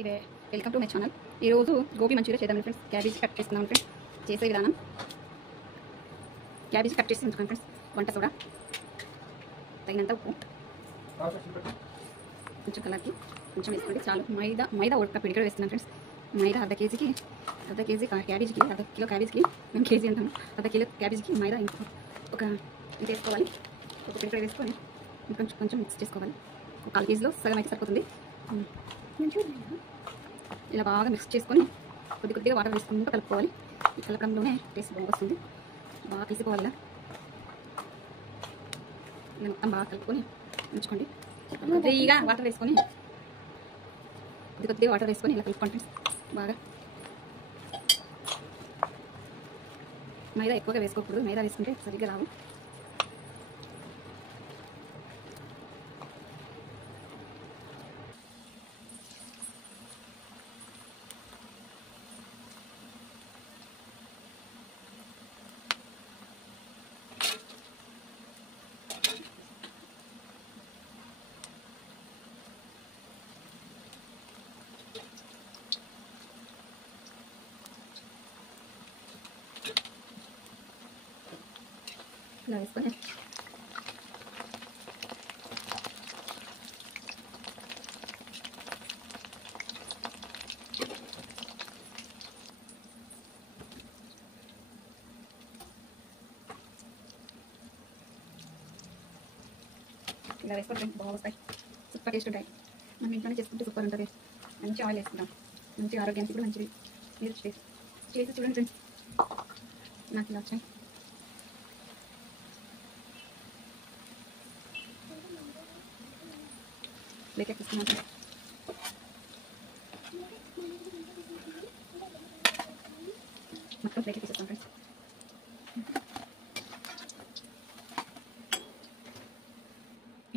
ఇవే welcome to my channel. ఈరోజు gobi Manchuria చేద్దాం ఫ్రెండ్స్. క్యాబేజీ కట్ చేస్తున్నాం ఫ్రెండ్స్. చేసే విధానం క్యాబేజీ కట్ చేసి ఉంచుకోండి ఫ్రెండ్స్. వంట సోడా, తగినంత ఉప్పు, కొంచెం కలర్కి కొంచెం వేసుకోండి చాలు. మైదా ఒక పిడికడ వేస్తున్నాం ఫ్రెండ్స్. మైదా అర్ధ కేజీ క్యాబేజీకి అర్ధ కిలో క్యాబేజీకి మేము కేజీ అంటాము. అర్ధ కిలో క్యాబేజీకి మైదా ఒక ఇది వేసుకోవాలి. ఒక పిడికడ వేసుకొని కొంచెం మిక్స్ చేసుకోవాలి. ఒక 1/4 కేజీలో సగం అయితే సరిపోతుంది. ఇలా బాగా మిక్స్ చేసుకొని కొద్దిగా వాటర్ వేసుకుంటూ కలుపుకోవాలి. ఈ కలపడంలోనే టేస్ట్ బాగా వస్తుంది. బాగా తీసుకోవాలి. ఇలా మొత్తం బాగా కలుపుకొని ఉంచుకోండి. కొద్దిగా వాటర్ వేసుకొని కొద్దిగా వాటర్ వేసుకొని ఇలా కలుపుకోండి బాగా. మైదా ఎక్కువగా వేసుకోకూడదు. మైదా వేసుకుంటే సరిగ్గా రావు. ఇలా వేసుకొని ఇలా వేసుకుంటే బాగా వస్తాయి. సూపర్ టేస్ట్ ఉంటాయి. మనం ఇంట్లోనే చేసుకుంటే సూపర్ ఉంటుంది. మంచి ఆయిల్ వేసుకుంటాం. మంచి ఆరోగ్యానికి కూడా మంచిది. మీరు చేసి చూడండి ఫ్రెండ్స్. నాకు ఇలా వచ్చాయి. ప్లేట్ తీసుకున్నాను. మొత్తం ప్లేట్ తీసేస్తాం ఫ్రెండ్స్.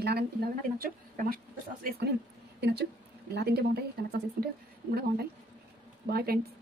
ఇలాగైనా తినచ్చు. టమాటో సాస్ వేసుకొని తినచ్చు. ఇలా తింటే బాగుంటాయి. టమాటో సాస్ వేసుకుంటే కూడా బాగుంటాయి. Bye friends.